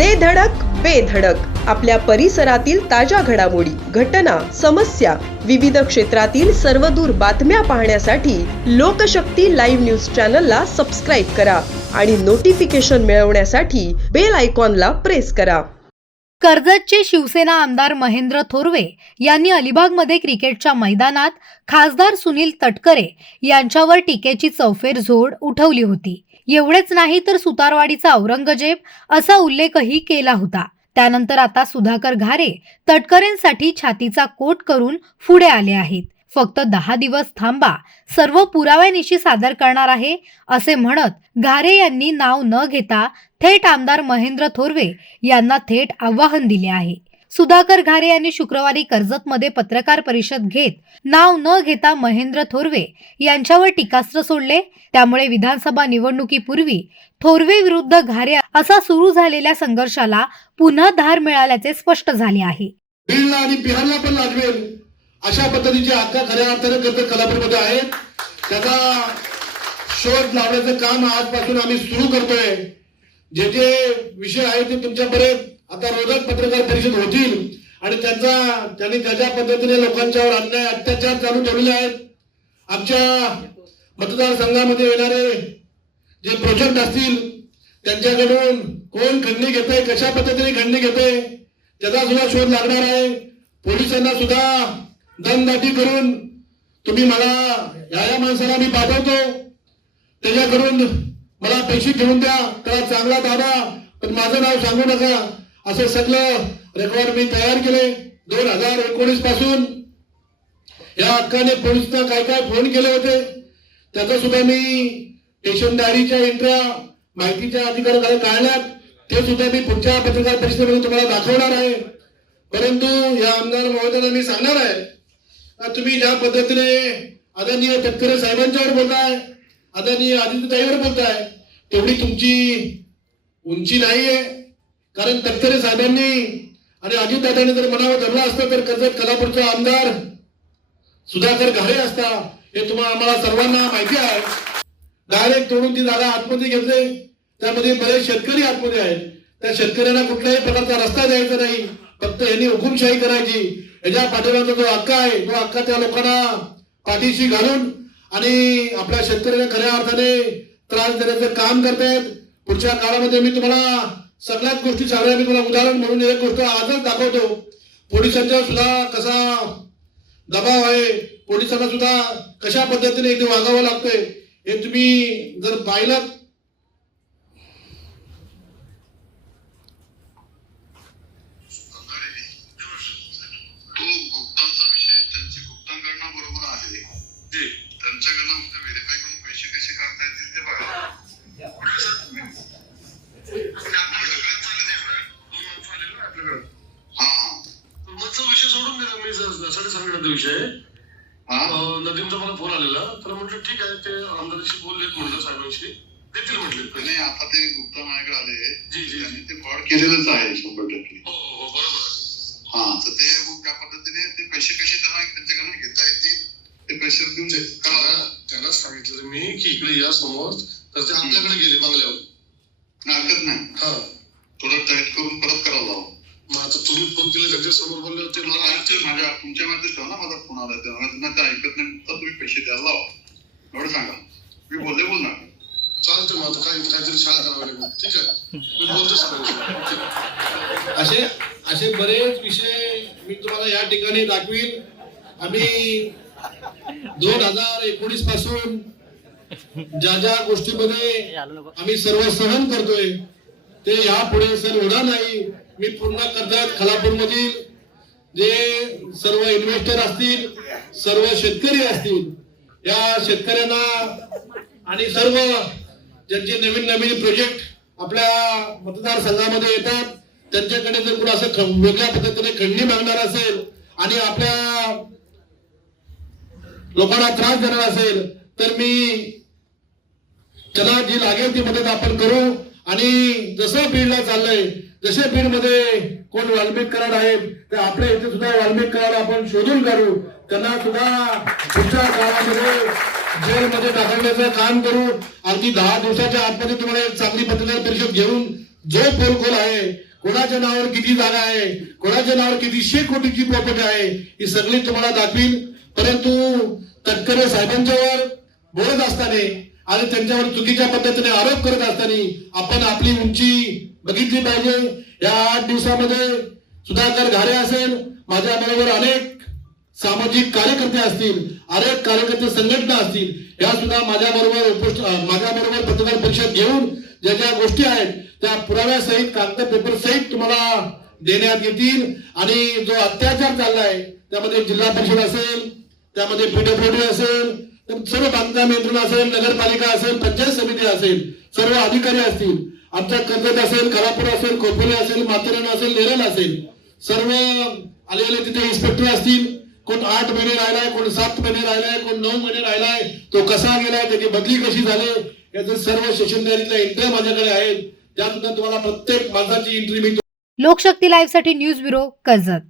दे धडक बेधडक आपल्या परिसरातील ताज्या घडामोडी घटना समस्या विविध क्षेत्रातील सर्वदूर बातम्या पाहण्यासाठी लोकशक्ती लाईव्ह न्यूज चॅनलला सबस्क्राईब करा आणि नोटिफिकेशन मिळवण्यासाठी बेल आयकॉनला प्रेस करा. कर्जतचे शिवसेना आमदार महेंद्र थोरवे यांनी अलिबागमध्ये क्रिकेटच्या मैदानात खासदार सुनील तटकरे यांच्यावर टीकेची चौफेर झोड उठवली होती. एवढेच नाही तर सुतारवाडीचा औरंगजेब असा उल्लेखही केला होता. त्यानंतर आता सुधाकर घारे तटकरेंसाठी छातीचा कोट करून पुढे आले आहेत. फक्त दहा दिवस थांबा सर्व पुराव्यानिशी सादर करणार आहे असे म्हणत घारे यांनी नाव न घेता थेट आमदार महेंद्र थोरवे यांना थेट आव्हान दिले आहे. सुधाकर घारे यांनी शुक्रवारी कर्जतमध्ये पत्रकार परिषद घेत नाव न घेता महेंद्र थोरवे यांच्यावर टीकास्त्र सोडले. त्यामुळे विधानसभा निवडणुकीपूर्वी थोरवे विरुद्ध घारे असा सुरू झालेल्या संघर्षाला पुन्हा धार मिळाल्याचे स्पष्ट झाले आहे. आणि बिहारला पण लागवेल अशा पद्धतीची आता खऱ्या अर्थाने करते कोल्हापूरमध्ये आहेत. त्याचा शोध लावण्याचं काम आजपासून आम्ही सुरू करतोय. जे जे विषय आहे ते तुमच्यापर्यंत आता रोजच पत्रकार परिषद होतील आणि त्यांचा त्यांनी ज्या ज्या पद्धतीने लोकांच्यावर अन्याय अत्याचार चालू ठेवलेले आहेत आमच्या मतदारसंघामध्ये येणारे जे प्रोजेक्ट असतील त्यांच्याकडून कोण खंडणी घेते कशा पद्धतीने खंडणी घेते त्याचा सुद्धा शोध लागणार आहे. पोलिसांना सुद्धा दमदाटी करून तुम्ही मला या या माणसाला मी पाठवतो. त्याच्याकडून मला पैसे घेऊन द्या त्याला चांगला दादा पण माझं नाव सांगू नका. असं सगळं रेकॉर्ड मी तयार केले. दोन हजार एकोणीसपासून या हक्काने पोलिसना काय काय फोन केले होते त्याचा सुद्धा मी स्टेशन डायरीच्या एंट्र्या माहितीच्या अधिकाऱ्याकडे काढल्यात ते सुद्धा मी पुढच्या पत्रकार परिषदेमध्ये तुम्हाला दाखवणार आहे. परंतु या आमदार महोदयांना मी सांगणार आहे तुम्ही ज्या पद्धतीने आदरणीय तटकरे साहेबांच्यावर बोलताय आदरणीय आदित्यताईवर बोलताय तेवढी तुमची उंची नाहीये. कारण तटकरे साहेबांनी आणि अजितदादांनी जर मनावर धरला असतं तर कर्जत कलापूरचा आमदार सुधाकर घारे असता हे तुम्हाला आम्हाला सर्वांना माहिती आहे. डायरेक्ट तोडून ती जागा आतमध्ये घेतले. त्यामध्ये बरेच शेतकरी आतमध्ये आहेत. त्या शेतकऱ्यांना कुठल्याही प्रकारचा रस्ता द्यायचा नाही. फक्त यांनी हुकुमशाही करायची. याच्या पाठीमागचा जो हक्क आहे तो हक्क त्या लोकांना पाठीशी घालून आणि आपल्या शेतकऱ्यांना खऱ्या अर्थाने त्रास देण्याचं काम करतायत. पुढच्या काळामध्ये मी तुम्हाला सगळ्याच गोष्टी चांगल्या मी तुम्हाला उदाहरण म्हणून एक गोष्ट आजच दाखवतो. पोलिसांच्या सुद्धा कसा दबाव आहे पोलिसांना सुद्धा कशा पद्धतीने इथे वागावं लागतंय हे तुम्ही जर पाहिलं तो गुप्तांचा विषय त्यांची गुप्तांकडनं बरोबर आहे जी त्यांच्याकडनं फक्त व्हेरीफाय करून पैसे कसे काढता येतील ते बघा कुठे सर तुम्ही आपल्याकडे चालले नाही दोन माणसं आले ना आपल्याकडे हा हा मधचा विषय सोडून दिला मी साडे सांगण्याचा विषय नदीमचा मला फोन आलेला. तर म्हटलं ठीक आहे ते आमदाराशी बोललेत म्हटलं साहेबांशी. देतील म्हटले नाही आता ते गुप्ता माझ्याकडे आले. जी, जी. त्यांनी ते फ्रॉड केलेलंच आहे शंभर टक्के. हो हो हो बरोबर. हा तर ते त्या पद्धतीने ते पैसे कसे त्यांना त्यांच्याकडनं घेता येतील ते पैसे देऊन ते त्याला सांगितलं मी की इकडे या समोर तर ते आपल्याकडे गेले बंगल्यावर. हरकत नाही. हा. थोडं टाईट करून परत करावं लावा मग आता तुम्ही फोन केले त्यांच्यासमोर बोलले होते मला माझ्या तुमच्या मध्ये ठेवा ना माझा फोन आला तेव्हा. त्यांना ते ऐकत नाही तर तुम्ही पैसे द्यायला लावा. एवढं सांगा. मी बोलले बोलणार चालते मग आता काही काहीतरी शाळा करावी ठीक आहे. मी बोलतो असे असे बरेच विषय मी तुम्हाला या ठिकाणी दाखवीन. आम्ही दोन हजार एकोणीसपासून ज्या ज्या गोष्टीमध्ये आम्ही सर्व सहन करतोय ते यापुढे सर होणार नाही. मी पूर्ण कर्जत खालापूर मधील जे सर्व इन्व्हेस्टर असतील सर्व शेतकरी असतील या शेतकऱ्यांना आणि सर्व ज्यांचे नवीन नवीन प्रोजेक्ट आपल्या मतदारसंघामध्ये येतात त्यांच्याकडे जर कुठं असं वेगळ्या पद्धतीने खंडणी मागणार असेल आणि आपल्या लोकांना त्रास देणार असेल तर मी त्याला जी लागेल ती मदत आपण करू. आणि जसं बीडला चाललंय जसे बीडमध्ये कोण वाल्मिक कराड आहेत ते आपल्या इथे सुद्धा वाल्मिक कराड आपण शोधून काढू. त्यांना सुद्धा पुढच्या काळामध्ये जेलमध्ये टाकण्याचं काम करू. अगदी दहा दिवसाच्या आतमध्ये तुम्हाला एक चांगली पत्रकार परिषद घेऊन जो पोलखोल आहे कोणाच्या नावावर किती जागा आहे कोणाच्या नावावर कितीशे कोटीची प्रॉपर्टी आहे ही सगळी तुम्हाला दाखवीन. परंतु तटकरे साहेबांच्यावर बोलत असताना आणि त्यांच्यावर चुकीच्या पद्धतीने आरोप करत असताना आपण आपली उंची बघितली पाहिजे. या आठ दिवसामध्ये सुधाकर घारे असेल माझ्या बरोबर अनेक सामाजिक कार्यकर्ते असतील अनेक कार्यकर्ते संघटना असतील या सुद्धा माझ्या बरोबर माझ्या बरोबर पत्रकार परिषद घेऊन ज्या ज्या गोष्टी आहेत त्या पुराव्यासहित कागद पेपर सहित तुम्हाला देण्यात येतील. आणि जो अत्याचार चाललाय त्यामध्ये जिल्हा परिषद असेल त्यामध्ये पीडब्ल्यूडी असेल तर सर्व बांधकाम यंत्रणा असेल नगरपालिका असेल पंचायत समिती असेल सर्व अधिकारी असतील आमच्या कर्जत असेल खरापूर असेल खोपोली असेल माथेरान असेल नेरल असेल सर्व आलेले तिथे इन्स्पेक्टर असतील. कोण आठ महिने राहिलाय कोण सात महिने राहिलाय कोण नऊ महिने राहिलाय तो कसा गेलाय त्याची बदली कशी झाली याचे सर्व सेशन डायरीतल्या एंट्री माझ्याकडे आहेत त्यानंतर तुम्हाला प्रत्येक माणसाची एंट्री मी लोकशक्ती लाईव्हसाठी न्यूज ब्युरो कर्जत.